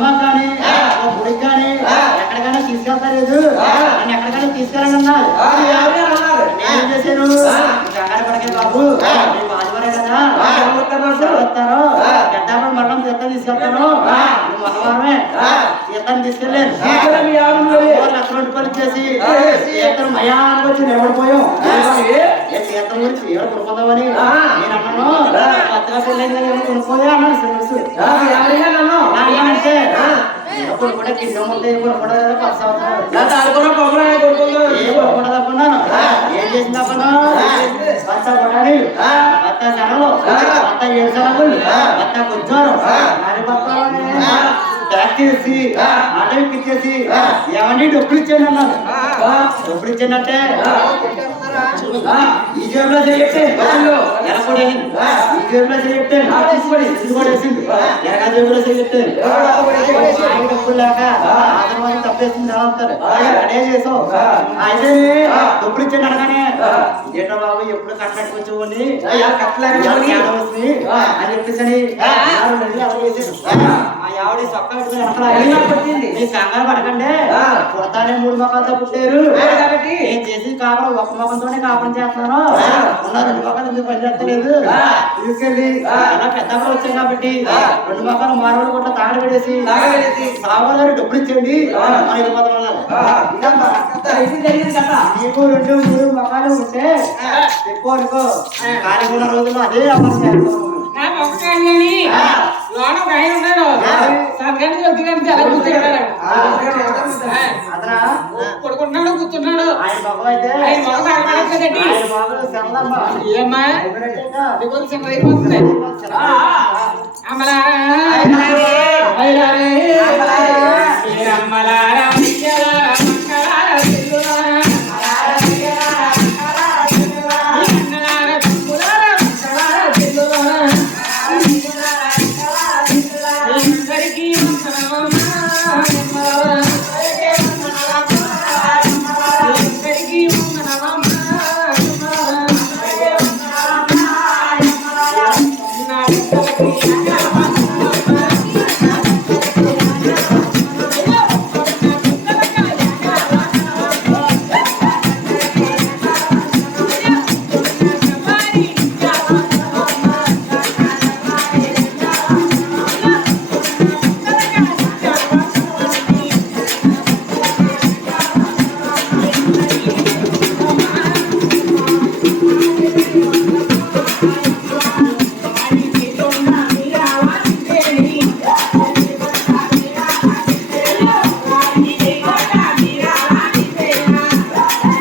cinema కానీ గుడికి కానీ ఎక్కడికైనా తీసుకెళ్తాలేదు నన్ను ఎక్కడికైనా తీసుకెళ్ళాలన్నా నేనేం చేశాను కంగారు పడకే బాబు రేపు ఆదివారం కదా వస్తారు గడ్డాపడి మరణం తీర్థం తీసుకెళ్తాను మగవారమే తీర్థాన్ని తీసుకెళ్ళాను 1,00,000 రూపాయలు ఇచ్చేసి తీర్థం మయానికి వచ్చి నిలబడిపోయాం తీర్థం గురించి ఎవరు కొనుక్కుందామని నేను అన్నాను కొత్తగా పెళ్ళైందని కొనుక్కోదా అన్నాను అంటే కొనుక్కుంటే కింద ఉంటాయి కొనుక్కుంటా కదా పర్స్ కొనుక్కున్నాను ఏం చేసింది అప్పుడు కొత్త కొడాలి కొత్త సరలు కొత్త 7 సరకులు కొత్త కూర్చోరు మరి ప్యాక్ చేసి ఆటోకి ఇచ్చేసి ఏమండి డబ్బులు ఇచ్చాను అన్నాను డబ్బులు ఇచ్చానంటే ఈ జేబులో చేయట్టే ఎనకూడే ఈ జేబులో చేయట్టే ఇది కూడా వేసింది ఎనక జేబులో చేయట్టే డబ్బులు లేక ఆదరణ తప్పేసింది ఎలా అవుతారు అదే చేసావు అయితే డబ్బులు ఇచ్చాను అనగానే ఏంటో బాబు ఎప్పుడు కట్టకొచ్చేవాడిని వస్తుంది అని చెప్పేసి ఆవిడ సొక్క పట్టింది నీ కంగారు పడకండి పుడతానే 3 మొక్కలతో పుట్టారు కాబట్టి నేను చేసి కాపురం ఒక్క మొక్కలతోనే కాపురం చేస్తున్నాను ఉన్న 2 మొక్కలు ఎందుకు పని చేస్తలేదు తీసుకెళ్ళి అలా పెద్దగా వచ్చాయి కాబట్టి 2 మొక్కలు మానవులు కూడా తాగబెట్టేసి సాగులో డబ్బులు ఇచ్చేయండి మన వెళ్ళిపోతాం నీకు 2-3 మొక్కలు ఉంటే ఎక్కువ అనుకో ఖాళీ ఉన్న రోజుల్లో అదే అమలు చేస్తాం కొడుకుంటున్నాడు కూర్చున్నాడు